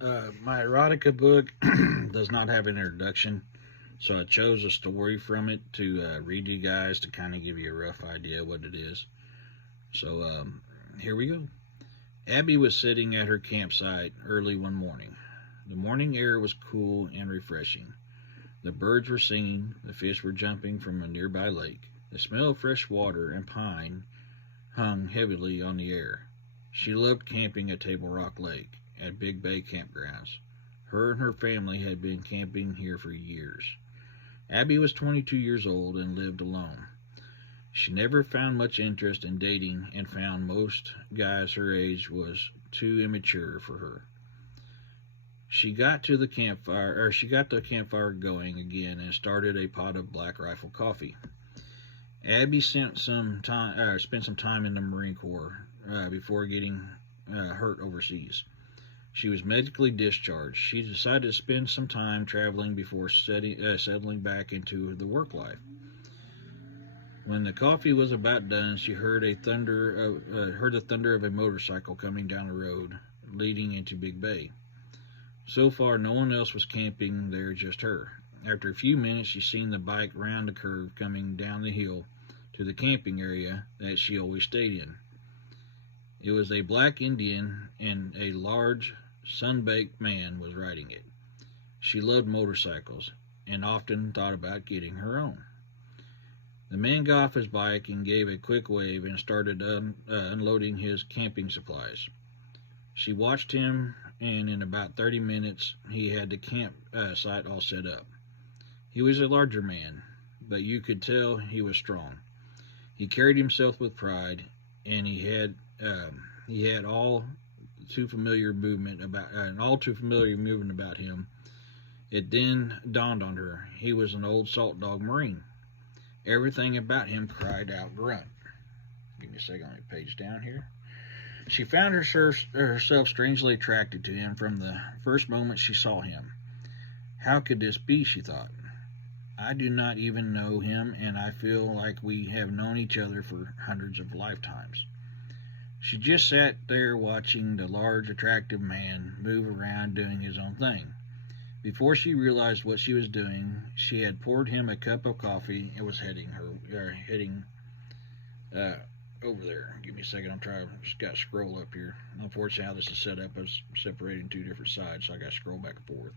My erotica book does not have an introduction, so I chose a story from it to read to you guys to kind of give you a rough idea what it is. So here we go. Abby was sitting at her campsite early one morning. The morning air was cool and refreshing. The birds were singing, the fish were jumping from a nearby lake. The smell of fresh water and pine hung heavily on the air. She loved camping at Table Rock Lake, at Big Bay campgrounds. Her and her family had been camping here for years. Abby was 22 years old and lived alone. She never found much interest in dating and found most guys her age was too immature for her. She got the campfire going again and started a pot of Black Rifle coffee. Abby spent some time in the Marine Corps before getting hurt overseas. She was medically discharged. She decided to spend some time traveling before settling back into the work life. When the coffee was about done, she heard the thunder of a motorcycle coming down the road leading into Big Bay. So far, no one else was camping there, just her. After a few minutes, she seen the bike round the curve coming down the hill to the camping area that she always stayed in. It was a black Indian, and a large, sun-baked man was riding it. She loved motorcycles and often thought about getting her own. The man got off his bike and gave a quick wave and started unloading his camping supplies. She watched him, and in about 30 minutes, he had the camp site all set up. He was a larger man, but you could tell he was strong. He carried himself with pride, and he had all too familiar movement about him. It then dawned on her he was an old Salt Dog Marine. Everything about him cried out grunt. Give me a second, let me page down here. She found herself strangely attracted to him from the first moment she saw him. How could this be, she thought. I do not even know him, and I feel like we have known each other for hundreds of lifetimes. She just sat there watching the large, attractive man move around doing his own thing. Before she realized what she was doing, she had poured him a cup of coffee and was heading over there. Give me a second. Just got to scroll up here. Unfortunately, how this is set up, I was separating two different sides, so I got to scroll back and forth.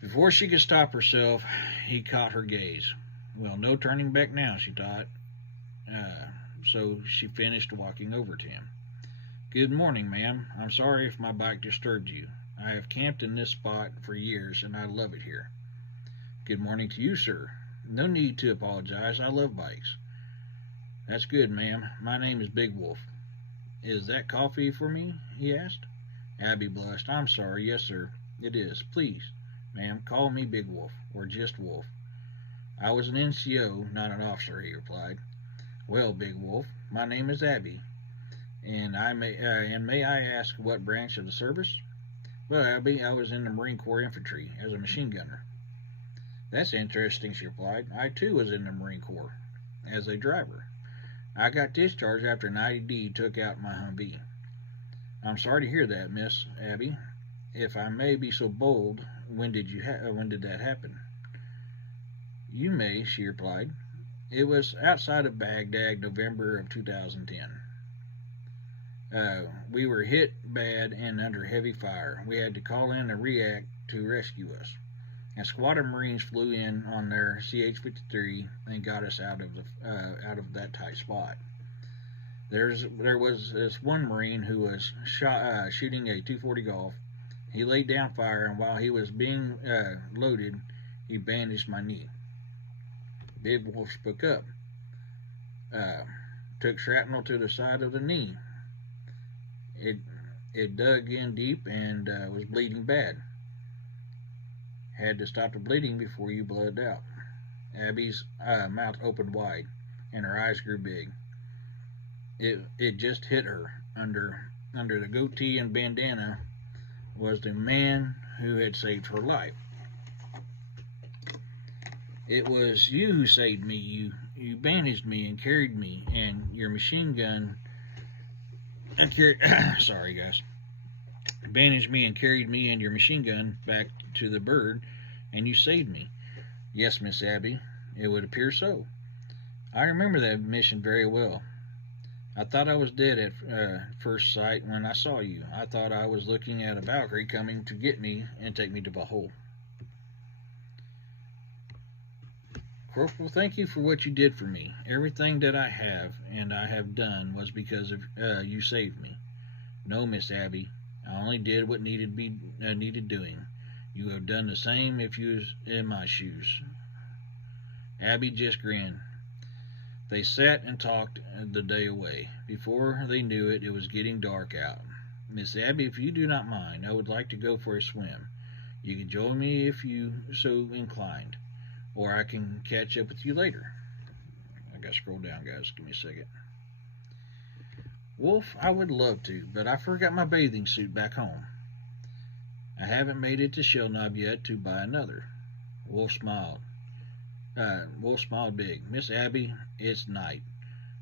Before she could stop herself, he caught her gaze. Well, no turning back now, she thought. So she finished walking over to him. Good morning, ma'am. I'm sorry if my bike disturbed you. I have camped in this spot for years, and I love it here. Good morning to you, sir. No need to apologize. I love bikes. That's good, ma'am. My name is Big Wolf. Is that coffee for me? He asked. Abby blushed. I'm sorry. Yes, sir. It is. Please, ma'am, call me Big Wolf, or just Wolf. I was an NCO, not an officer, he replied. Well, Big Wolf, my name is Abby, and may I ask what branch of the service? Well, Abby, I was in the Marine Corps Infantry as a machine gunner. That's interesting, she replied. I, too, was in the Marine Corps as a driver. I got discharged after an IED took out my Humvee. I'm sorry to hear that, Miss Abby. If I may be so bold, when did that happen? You may, she replied. It was outside of Baghdad, November of 2010. We were hit bad and under heavy fire. We had to call in a REACT to rescue us. A squad of Marines flew in on their CH-53 and got us out of that tight spot. There was this one Marine who was shooting a 240 Golf. He laid down fire, and while he was being loaded, he bandaged my knee. Big Wolf spoke up. Took shrapnel to the side of the knee. It dug in deep and was bleeding bad. Had to stop the bleeding before you bled out. Abby's mouth opened wide, and her eyes grew big. It just hit her. Under the goatee and bandana was the man who had saved her life. It was you who saved me. You bandaged me and carried me, and your machine gun. Sorry, guys. bandaged me and carried me and your machine gun back to the bird, and you saved me. Yes, Miss Abby, it would appear so. I remember that mission very well. I thought I was dead at first sight when I saw you. I thought I was looking at a Valkyrie coming to get me and take me to Valhalla. Corporal, thank you for what you did for me. Everything that I have and I have done was because of you saved me. No, Miss Abby, I only did what needed doing. You have done the same if you was in my shoes. Abby just grinned. They sat and talked the day away. Before they knew it, it was getting dark out. Miss Abby, if you do not mind, I would like to go for a swim. You can join me if you so inclined, or I can catch up with you later. I gotta scroll down, guys. Give me a second. Wolf, I would love to, but I forgot my bathing suit back home. I haven't made it to Shellknob yet to buy another. Wolf smiled. Wolf smiled big. Miss Abby, it's night.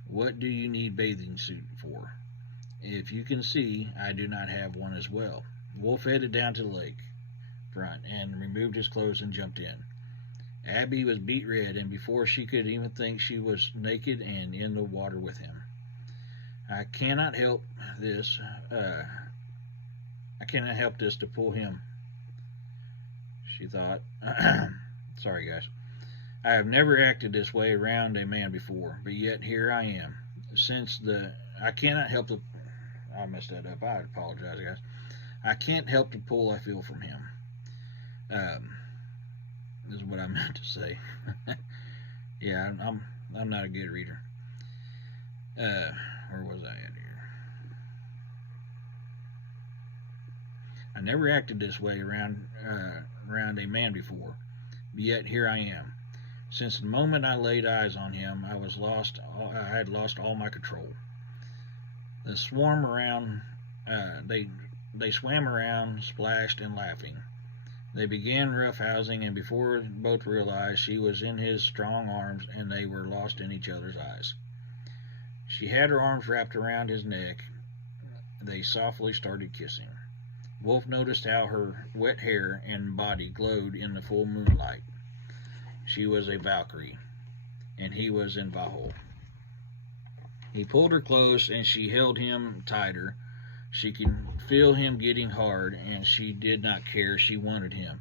What do you need bathing suit for? If you can see, I do not have one as well. Wolf headed down to the lake front and removed his clothes and jumped in. Abby was beet red, and before she could even think, she was naked and in the water with him. I cannot help this. I cannot help this to pull him, she thought. Sorry, guys. I have never acted this way around a man before, but yet here I am. I cannot help the... I messed that up. I apologize, guys. I can't help the pull I feel from him. This is what I meant to say. Yeah, I'm not a good reader. Where was I at here? I never acted this way around a man before, but yet here I am. Since the moment I laid eyes on him, I had lost all my control. They swam around, splashed and laughing. They began roughhousing, and before both realized, she was in his strong arms, and they were lost in each other's eyes. She had her arms wrapped around his neck. They softly started kissing. Wolf noticed how her wet hair and body glowed in the full moonlight. She was a Valkyrie, and he was in Valhalla. He pulled her close, and she held him tighter. She could feel him getting hard, and she did not care. She wanted him.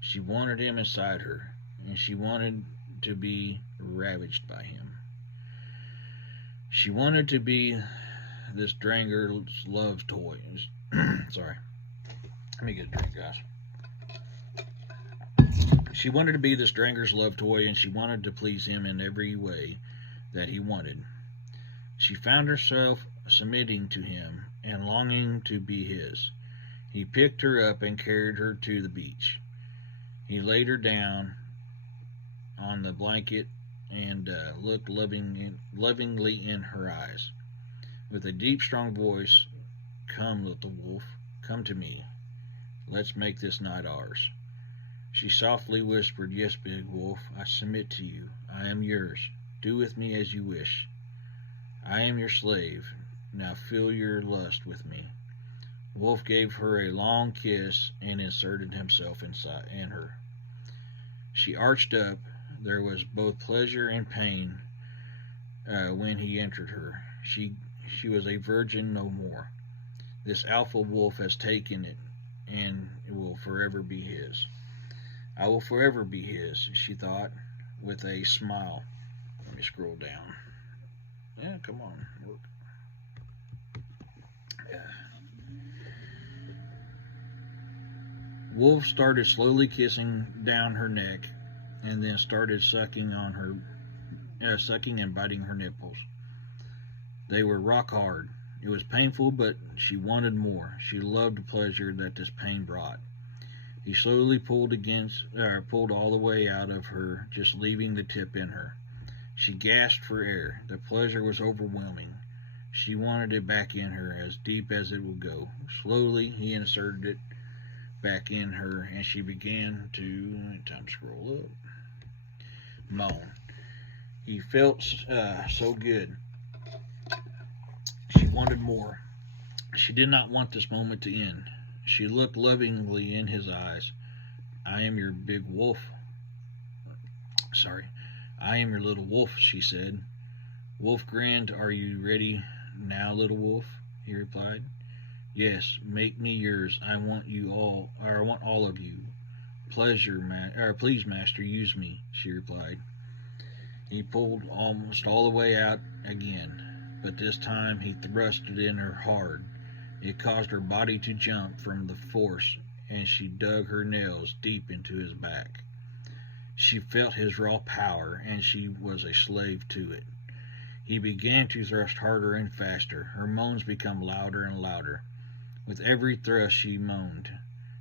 She wanted him inside her, and she wanted to be ravaged by him. She wanted to be this Dranger's love toy. Sorry. Let me get a drink, guys. She wanted to be this Dranger's love toy, and she wanted to please him in every way that he wanted. She found herself submitting to him and longing to be his. He picked her up and carried her to the beach. He laid her down on the blanket and looked lovingly in her eyes. With a deep, strong voice, "Come, little wolf, come to me. Let's make this night ours." She softly whispered, "Yes, big wolf, I submit to you. I am yours. Do with me as you wish. I am your slave. Now fill your lust with me." Wolf gave her a long kiss and inserted himself in her. She arched up. There was both pleasure and pain when he entered her. She was a virgin no more. This alpha wolf has taken it, and it will forever be his. I will forever be his, she thought, with a smile. Let me scroll down. Yeah, come on, work. Yeah. Wolf started slowly kissing down her neck, and then started sucking and biting her nipples. They were rock hard. It was painful, but she wanted more. She loved the pleasure that this pain brought. He slowly pulled all the way out of her, just leaving the tip in her. She gasped for air. The pleasure was overwhelming. She wanted it back in her, as deep as it would go. Slowly, he inserted it back in her, and she began to, time to scroll up, moan. He felt so good. She wanted more. She did not want this moment to end. She looked lovingly in his eyes. I am your big wolf. Sorry. I am your little wolf, she said. Wolf grinned. Are you ready now, little wolf? He replied. Yes, make me yours. I want you all, or I want all of you. Please, master, use me, she replied. He pulled almost all the way out again, but this time he thrusted in her hard. It caused her body to jump from the force, and she dug her nails deep into his back. She felt his raw power, and she was a slave to it. He began to thrust harder and faster. Her moans became louder and louder. With every thrust she moaned.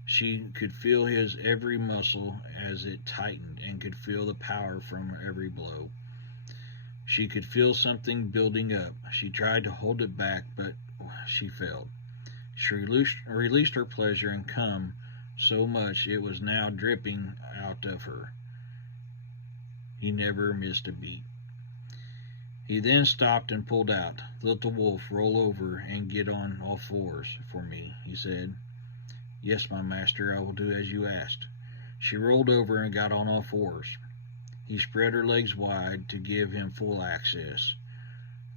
She could feel his every muscle as it tightened and could feel the power from every blow. She could feel something building up. She tried to hold it back, but she failed. She released her pleasure and cum so much it was now dripping out of her. He never missed a beat. He then stopped and pulled out. Let the wolf roll over and get on all fours for me, he said. Yes, my master, I will do as you asked. She rolled over and got on all fours. He spread her legs wide to give him full access.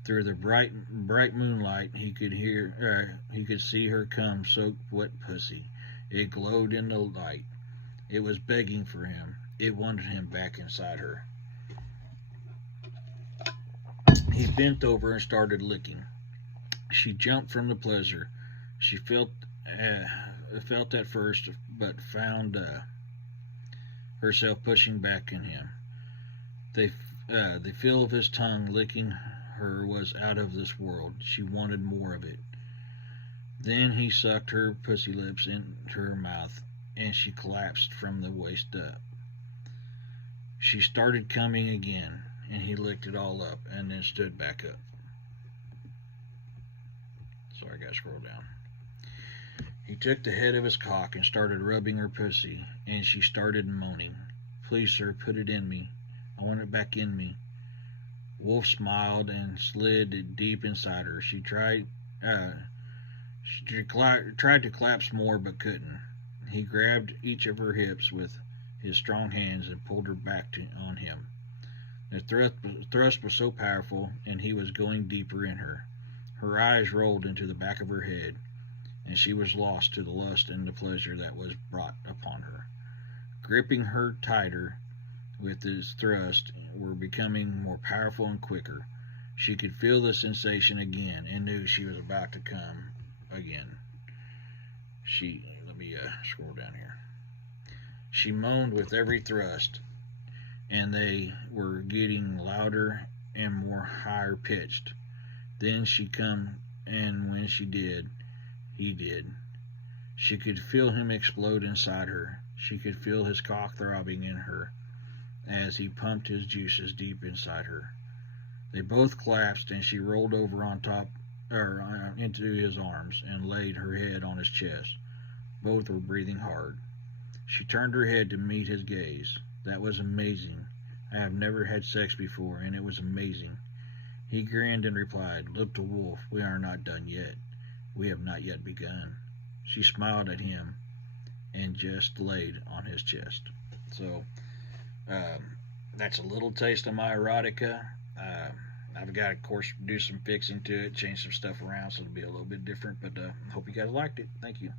Through the bright moonlight, he could see her cum-soaked wet pussy. It glowed in the light. It was begging for him. It wanted him back inside her. He bent over and started licking. She jumped from the pleasure. She felt at first, but found herself pushing back in him. The feel of his tongue licking her was out of this world. She wanted more of it. Then he sucked her pussy lips into her mouth, and she collapsed from the waist up. She started coming again, and he licked it all up and then stood back up. Sorry, I gotta scroll down. He took the head of his cock and started rubbing her pussy, and she started moaning. Please, sir, put it in me. I want it back in me. Wolf smiled and slid it deep inside her. She tried to collapse more but couldn't. He grabbed each of her hips with his strong hands and pulled her back on him. The thrust was so powerful, and he was going deeper in her. Her eyes rolled into the back of her head, and she was lost to the lust and the pleasure that was brought upon her. Gripping her tighter with his thrust were becoming more powerful and quicker. She could feel the sensation again and knew she was about to come again. Let me scroll down here. She moaned with every thrust, and they were getting louder and more higher pitched. Then she come, and when she did, he did. She could feel him explode inside her. She could feel his cock throbbing in her as he pumped his juices deep inside her. They both collapsed, and she rolled over on top, into his arms and laid her head on his chest. Both were breathing hard. She turned her head to meet his gaze. That was amazing. I have never had sex before, and it was amazing. He grinned and replied, Little wolf, we are not done yet. We have not yet begun. She smiled at him and just laid on his chest. So, that's a little taste of my erotica. I've got to, of course, do some fixing to it, change some stuff around so it'll be a little bit different, but I hope you guys liked it. Thank you.